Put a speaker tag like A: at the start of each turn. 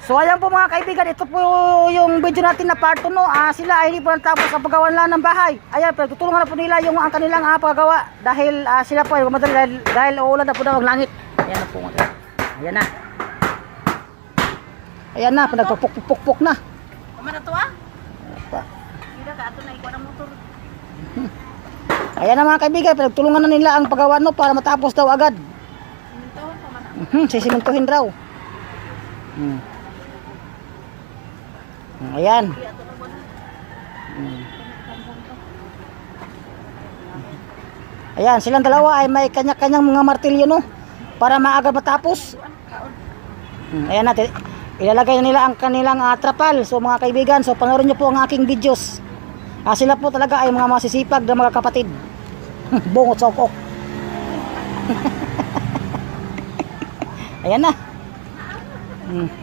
A: So ayan po mga kaibigan, ito po yung video natin na part 2 no. Ah, sila ay hindi po natapos sa paggawa nila ng bahay. Ayan, pero tutulungan na po nila yung ang kanilang ah, paggawa dahil ah, sila po ay gumadali dahil, dahil uulan na po daw ang langit. Ayan na po. Ayan na. Ayan na, pinagpupuk-puk na.
B: Kaman na to ah? Hindi ka ato na ikaw ng motor.
A: Ayan na mga kaibigan, pinagtulungan na nila ang paggawa no para matapos daw agad.
B: Kaman na.
A: Mhm, sisimentuhin raw. Hmm. Ayan.
B: Na wala.
A: Hmm. Ayan, silang dalawa ay may kanya-kanyang mga martilyo no para maaga matapos. Hmm, Ayan natin. Ilalagay nila ang kanilang ah, trapal. So mga kaibigan, so panoorin niyo po ang aking videos. Ah, sila po talaga ay mga masisipag na mga kapatid. Bungot sokok. Ayan na. Hmm.